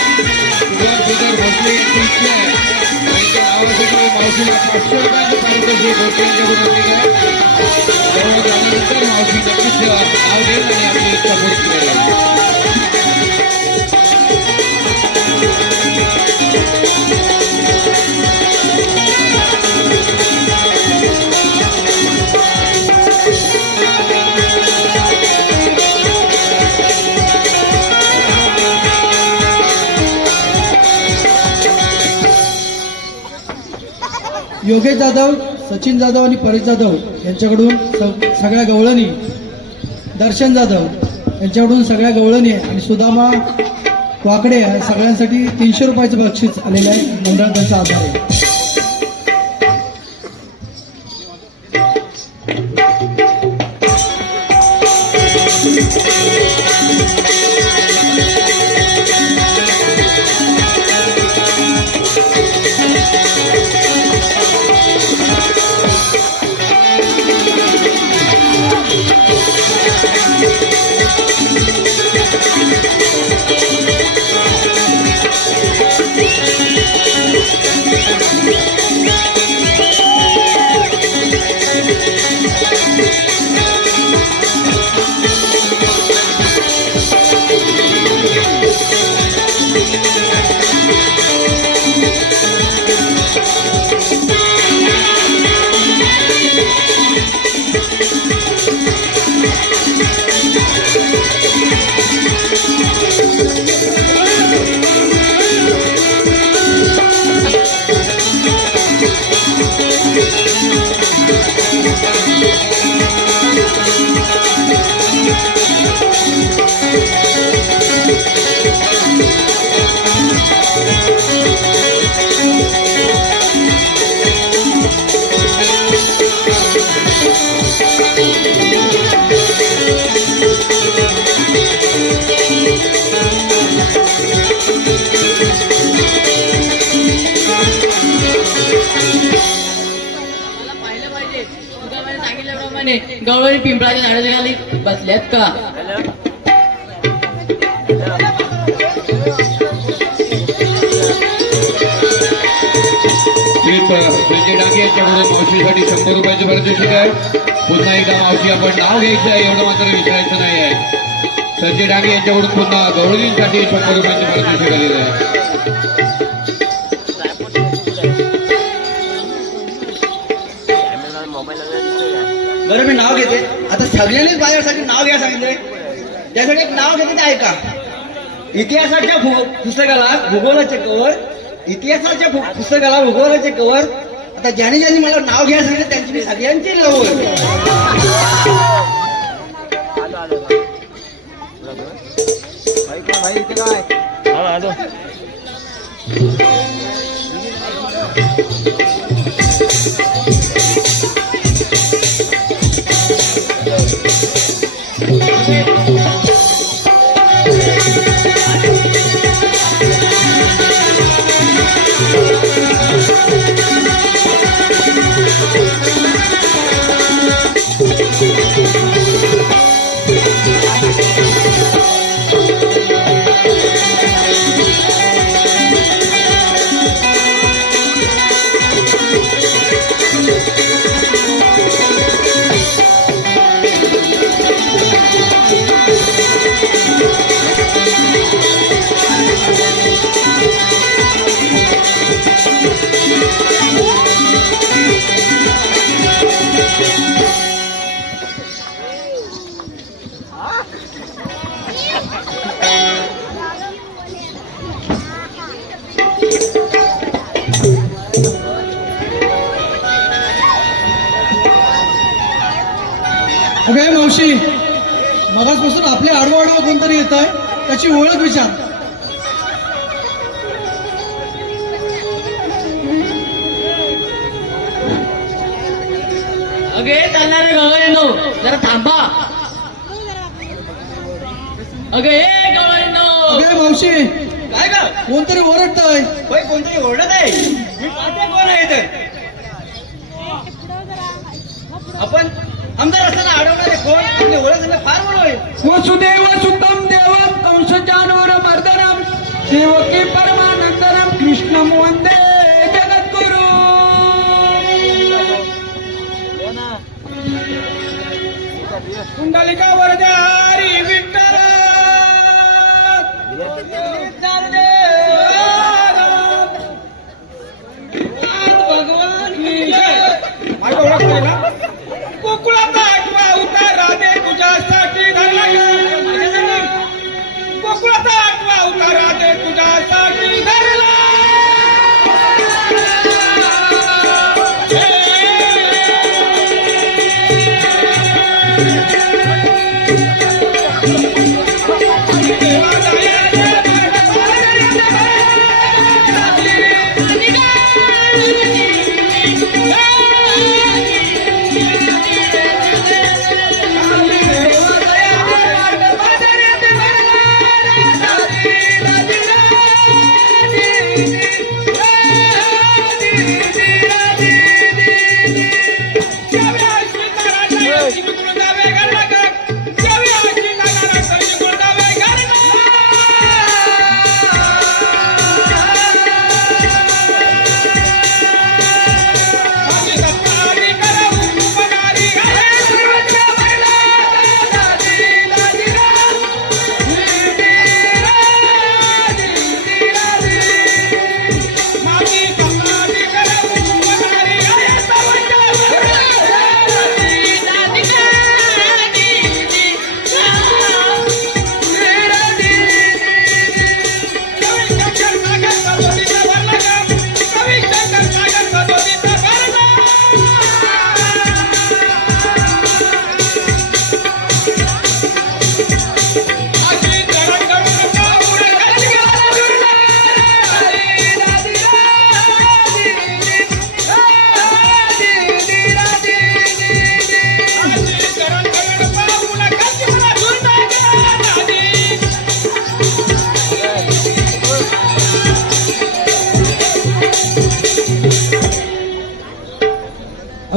सुभाष श्रीधर भोसले यांची इच्छा आहे. त्यांच्या नावासाठी मावशीला 500 रुपयाचं पारितोषिक भोसले यांच्याकडून दिलं आहे. तेव्हा झाल्यानंतर मावशी नक्कीच नाव देईल आणि आपली इच्छा पूर्ण करेल. योगेश जाधव, सचिन जाधव आणि परेश जाधव यांच्याकडून सगळ्या गवळणी, दर्शन जाधव यांच्याकडून सगळ्या गवळणी आणि सुदामा वाकडे या सगळ्यांसाठी 300 रुपयाचं बक्षीस आलेलं आहे. मंडळ त्यांचा आधार आहे. केलं पाहिजे. सुदामाने सांगितल्याप्रमाणे गवळणी पिंपळाच्या झाडाच्या खाली बसल्यात का? संजय डांगे यांच्याकडून मावशीसाठी 100 रुपयाचे पारितोषिक आहे. पुन्हा एकदा मावशी आपण नाव घ्यायचं आहे एवढं मात्र विसरायचं नाही आहे. संजय डांगे यांच्याकडून पुन्हा गवळणींसाठी 100 रुपयाचे पारितोषिक आलेलं आहे. बरं मी नाव घेते. आता सगळ्यांनीच माझ्यासाठी नाव घ्या सांगितले. त्यासाठी एक नाव घेते ते ऐका. इतिहासाच्या पुस्तकाला भूगोलाचे कवर, इतिहासाच्या पुस्तकाला भूगोलाचे कवर. आता ज्यांनी ज्यांनी मला नाव घ्यायला सांगितलं त्यांची मी सगळ्यांची अगे मावशी, मगाचपासून आपल्या आडवं कोणतरी येत आहे, त्याची ओळख विचार. अगे चालणारे गवळींनो जरा थांबा. अगे हे गवळींनो. अगे मावशी, काय का कोणतरी ओरडत आहे. होय कोणतरी ओरडत आहे. मी पाहते कोण आहे ते. आपण आमदार असताना अडवणारे कोण आपली ओळख झालं फार बरं होईल. वसुदेव सुतम देवम कंसचानूर मर्दनम देवकी परमानंदनम कृष्णम वंदे जगद्गुरु. कुंडलिका वरदारी विठ्ठल भगवान की जय. माझी ओळख केली ना. गोकुळाचा आठवा अवतार राधे तुझ्यासाठी धरला ग. गोकुळाचा आठवा अवतार राधे तुझ्यासाठी धरला.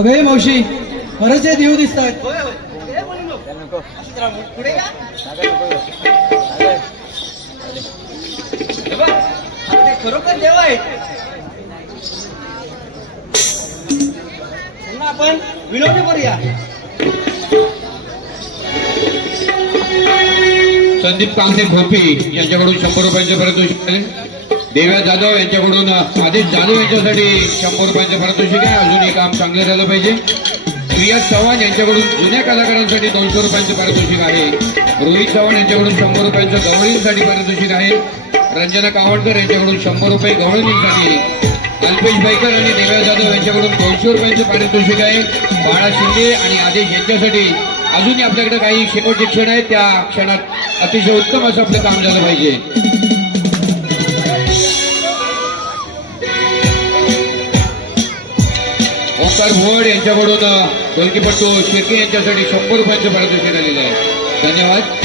अगं मावशी खरंच हे देव दिसत आहेत. होय होय ए, बोलू नको. असंच राहा, पुढे या हे बघ, आता ते खरोखर देव आहेत. चल ना आपण विनोदी करूया. संदीप कांते भोपी यांच्याकडून 100 रुपयांचे पारितोषिक आहे. देव्या जाधव यांच्याकडून आदेश जाधव यांच्यासाठी 100 रुपयांचे पारितोषिक आहे. अजून हे काम चांगले झालं पाहिजे. प्रिया चव्हाण यांच्याकडून जुन्या कलाकारांसाठी 200 रुपयांचे पारितोषिक आहे. रोहित चव्हाण यांच्याकडून 100 रुपयांचं गवळणीसाठी पारितोषिक आहे. रंजना कावडकर यांच्याकडून 100 रुपये गवळणीसाठी. अल्पेश बाईकर आणि देव्या जाधव यांच्याकडून 200 रुपयांचे पारितोषिक आहे. बाळा शिंदे आणि आदेश यांच्यासाठी अजूनही आपल्याकडे काही शेवटचे क्षण आहेत. त्या क्षणात अतिशय उत्तम असं आपलं काम झालं पाहिजे. ओंकार भोड यांच्याकडून ढोलकीपट्टू शिर्के यांच्यासाठी 100 रुपयांचे पारितोषिक आलेलं आहे. धन्यवाद.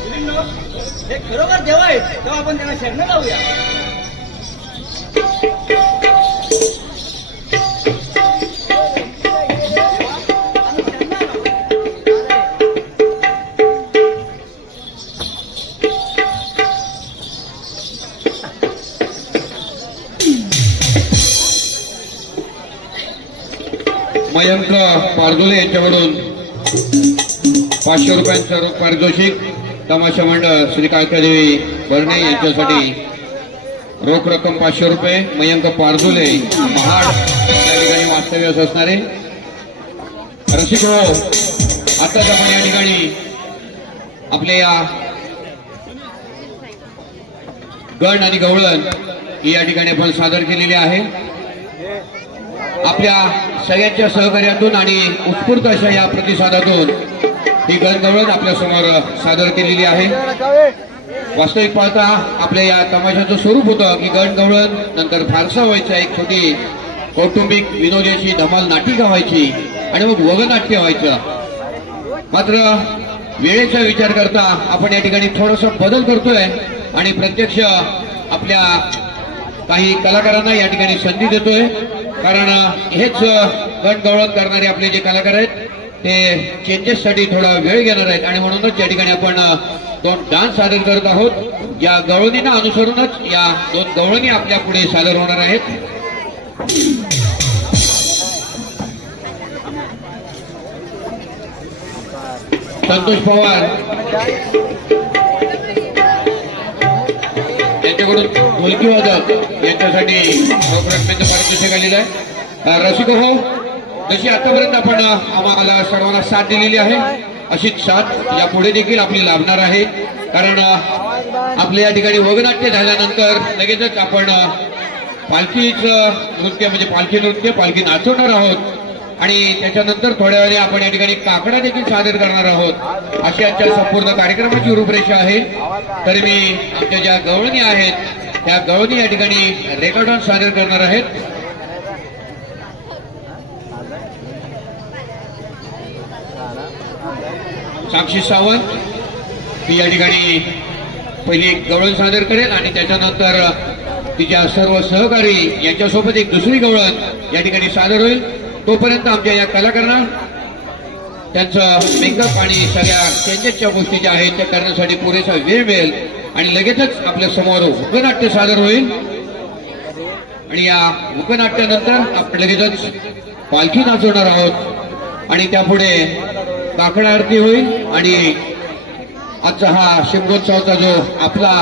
मुलींनो, हे खरोखर देव आहेत तेव्हा आपण त्यांना शरण लावूया. मयंक पारदोले यांच्याकडून 500 रुपयांचं रोख पारितोषिक. तमाशा मंडळ श्री काळकादेवी बर्णे यांच्यासाठी रोख रक्कम 500 रुपये. मयंक पारदोले महाड या ठिकाणी वास्तव्यास असणारे रसिक हो, आताच आपण या ठिकाणी आपल्या या गण आणि गवळण ही या ठिकाणी आपण सादर केलेली आहे. आपल्या सगळ्यांच्या सहकार्यातून आणि उत्स्फूर्त अशा या प्रतिसादातून ही गणगवळण आपल्या समोर सादर केलेली आहे. वास्तविक पाहता आपल्या या तमाशाचं स्वरूप होतं की गणगवळण नंतर फारसा व्हायचा, एक छोटी कौटुंबिक विनोदाची धमाल नाटिका व्हायची आणि मग वगनाट्य व्हायचं. मात्र वेळेचा विचार करता आपण या ठिकाणी थोडासा बदल करतोय आणि प्रत्यक्ष आपल्या काही कलाकारांना या ठिकाणी संधी देतोय. कारण हेच गणगवळण करणारे आपले जे कलाकार आहेत ते चेंजेससाठी थोडा वेळ घेणार आहेत आणि म्हणूनच या ठिकाणी आपण 2 डान्स सादर करत आहोत. या गवळणींना अनुसरूनच या 2 गवळणी आपल्या पुढे सादर होणार आहेत. संतोष पवार यांच्याकडून ढोलकी वादक यांच्यासाठी रोख रकमेचं पारितोषिक आलेलं आहे. रसिक हो, जशी आतापर्यंत आपण आम्हाला सर्वांना साथ दिलेली आहे अशीच साथ यापुढे देखील आपली लाभणार आहे. कारण आपल्या या ठिकाणी वगनाट्य झाल्यानंतर लगेचच आपण पालखीचं नृत्य म्हणजे पालखी नृत्य, पालखी नाचवणार आहोत आणि त्याच्यानंतर थोड्या वेळाने आपण या ठिकाणी काकडा देखील सादर करणार आहोत. अशी आजच्या संपूर्ण कार्यक्रमाची रूपरेषा आहे. तर मी आमच्या ज्या गवळणी आहेत त्या गवळणी या ठिकाणी रेकॉर्ड डान्स सादर करणार आहेत. साक्षी सावंत ही या ठिकाणी पहिली गवळण सादर करेल आणि त्याच्यानंतर तिच्या सर्व सहकारी यांच्यासोबत एक दुसरी गवळण या ठिकाणी सादर होईल. तोपर्यंत आमच्या या कलाकारांना त्यांचं मेकअप आणि सगळ्या चेंजेसच्या गोष्टी ज्या आहेत त्या करण्यासाठी पुरेसा वेळ मिळेल आणि लगेचच आपल्या समोर मुकनाट्य सादर होईल आणि या मुकनाट्यानंतर आपण लगेचच पालखी नाचवणार आहोत आणि त्यापुढे काकड आरती होईल आणि आजचा हा शिमगोत्सवाचा जो आपला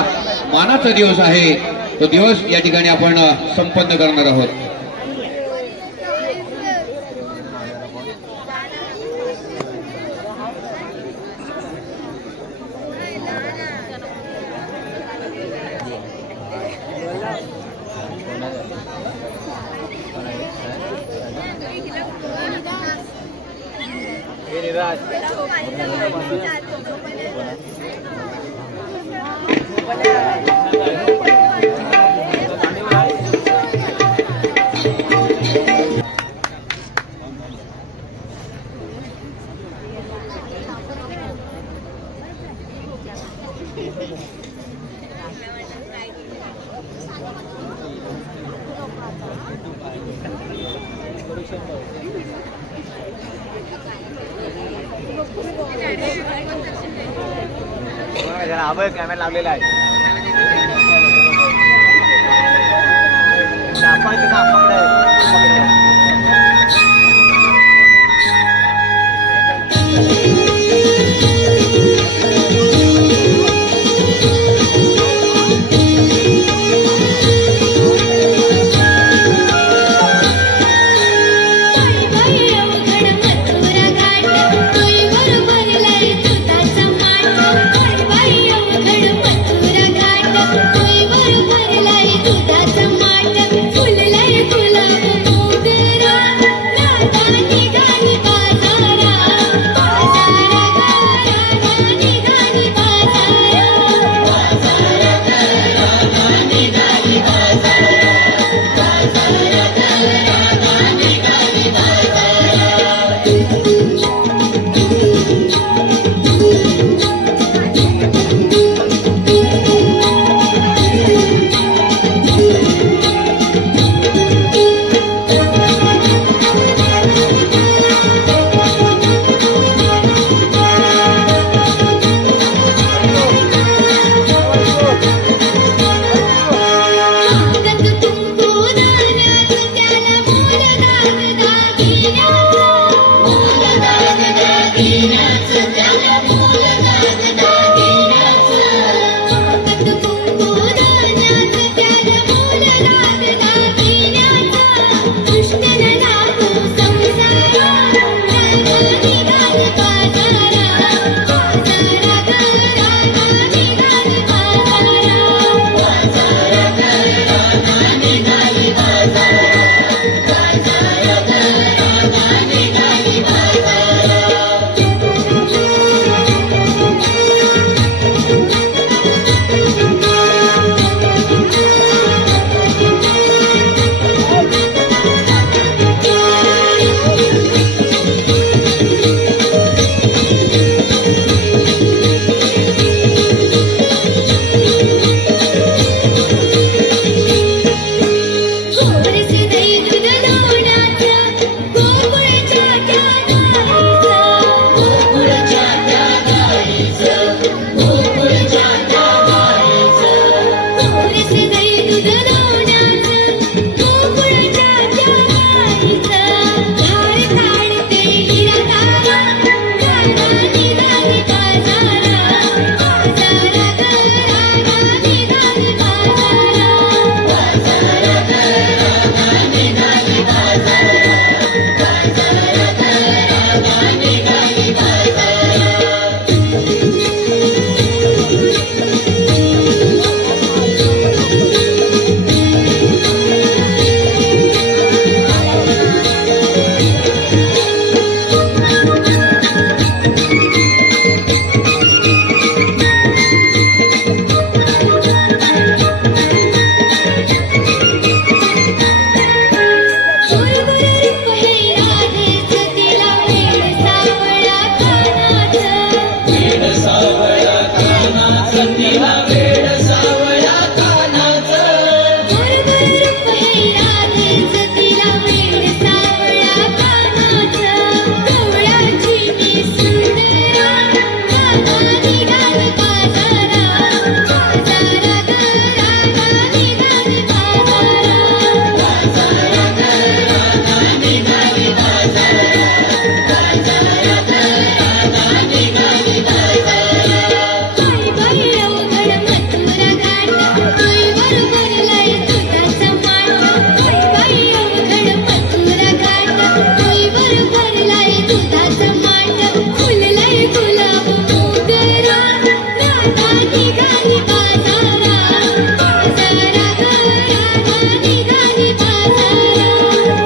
मानाचा दिवस आहे तो दिवस या ठिकाणी आपण संपन्न करणार आहोत. कॅमेरा लावलेला आहे. फुललय गुलाब मोगरा भरलाय दुधाचं माठ फुललाय गुलाब मोगरा राधा निघाली बाजारा बाजारा ग राधा निघाली बाजारा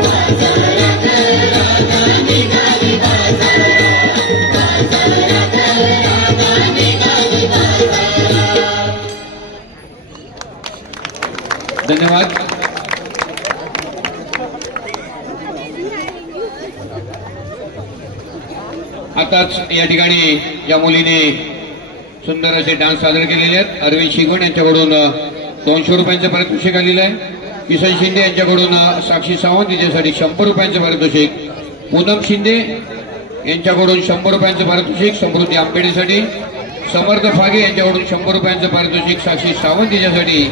बाजारा ग राधा निघाली बाजारा बाजारा ग राधा निघाली बाजारा. धन्यवाद. आताच या ठिकाणी या मुलीने सुंदर असे डान्स सादर केलेले आहेत. अरविंद शिगवण यांच्याकडून 200 रुपयांचं पारितोषिक आलेलं आहे. किसन शिंदे यांच्याकडून साक्षी सावंत हिच्यासाठी 100 रुपयांचं पारितोषिक. पूनम शिंदे यांच्याकडून 100 रुपयांचं पारितोषिक समृद्धी आंबेडीसाठी. समर्थ फागे यांच्याकडून 100 रुपयांचं पारितोषिक साक्षी सावंत हिच्यासाठी.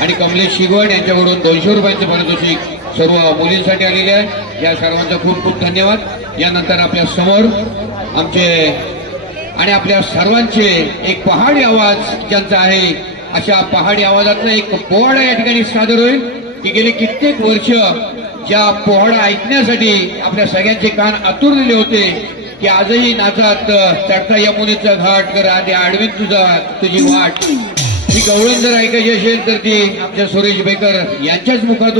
आणि कमलेश शिगवण यांच्याकडून 200 रुपयांचं पारितोषिक सर्व मुलींसाठी आलेले आहे. या सर्वांचा खूप खूप धन्यवाद. यानंतर आपल्या समोर आमचे आणि आपल्या सर्वांचे एक पहाडी आवाज ज्यांचा आहे अशा पहाडी आवाजातला एक पोवाडा या ठिकाणी सादर होईल की गेली कित्येक वर्ष ज्या पोवाडा ऐकण्यासाठी आपल्या सगळ्यांचे कान आतुरलेले होते की आजही नाचात चढता यमुनेचा घाट कर आधी आडवीन तुझी वाट ही गवळण जर ऐकायची असेल तर ती आमच्या सुरेश बेकर यांच्याच मुखातून